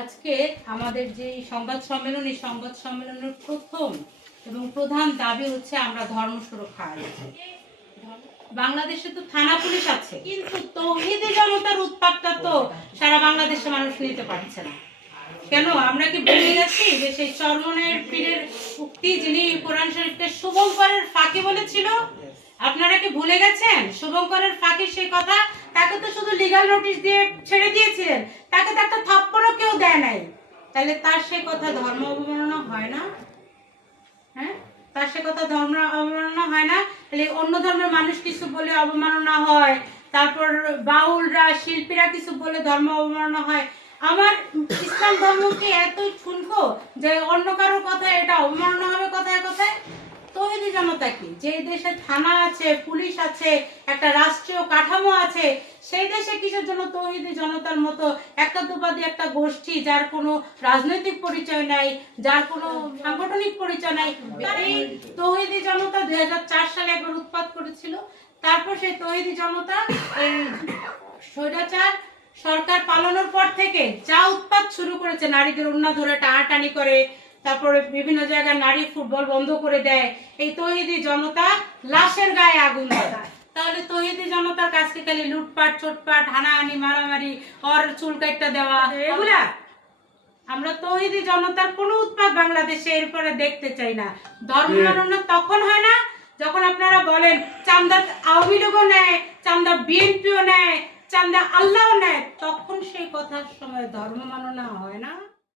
আজকে আমাদের যে সংবাদ সম্মেলন, এই সংবাদ সম্মেলনের প্রথম এবং প্রধান দাবি হচ্ছে আমরা ধর্ম সুরক্ষা। বাংলাদেশে তো থানা পুলিশ আছে, কিন্তু তৌহিদি জনতার উৎপাতটা তো সারা বাংলাদেশের মানুষ নিতে পারছে না। কেন? আমরা কি ভুলে গেছি যে সেই চরমনের পীরের উক্তি, যিনি কোরআন শরীফকে শুভঙ্করের ফাঁকি বলেছিল, আপনারা কি ভুলে গেছেন? শুভঙ্করের ফাঁকি সেই কথা, তাকে তো শুধু লিগ্যাল নোটিশ দিয়ে ছেড়ে দিয়েছিলেন, তাকে তো একটা থাপ্পড়ও কেউ দেয় নাই। তাহলে তার সেই কথা ধর্ম অবমাননা হয় না? হ্যাঁ, তার সে কথা ধর্ম অবমাননা হয় না? তাহলে অন্য ধর্মের মানুষ কিছু বলে অবমাননা হয়, তারপর বাউলরা শিল্পীরা কিছু বলে ধর্ম অবমাননা হয়। আমার ইসলাম ধর্মকে এতই ঠুনকো যে অন্য কারোর কথা এটা অবমাননা হবে কথায় কথায়। তৌহিদি জনতা কি? যে দেশে থানা আছে, পুলিশ আছে, একটা রাষ্ট্রীয় কাঠামো আছে, সেই দেশে কিসের জন্য তৌহিদি জনতার মতো একটা দুপাদি একটা গোষ্ঠী, যার কোনো রাজনৈতিক পরিচয় নাই, যার কোনো সাংগঠনিক পরিচয় নাই, এই তৌহিদি জনতা 2004 সালে একবার উৎপাত করেছিল। তারপর সেই তৌহিদি জনতা স্বৈরাচার সরকার পালানোর পর থেকে যা উৎপাত শুরু করেছে, নারীদের ওড়না ধরে টানাটানি করে, তারপরে বিভিন্ন জায়গায় নারী ফুটবল বন্ধ করে দেয়, এই তৌহিদি জনতা লাশের গায়ে আগুন দেয়। তাহলে তৌহিদি জনতার কাছে খালি লুটপাট, চোটপাট, হানাহানি, মারামারি, ওর চুল কাটটা দেওয়া, এগুলা আমরা তৌহিদি জনতার কোনো উৎপাত বাংলাদেশে এরপরে দেখতে চাই না। ধর্ম মাননা তখন হয় না যখন আপনারা বলেন চান্দা আওয়ামী লীগও নেয়, চান্দা বিএনপিও নেয়, চান্দা আল্লাহও নেয়, তখন সেই কথার সময় ধর্ম মাননা হয় না।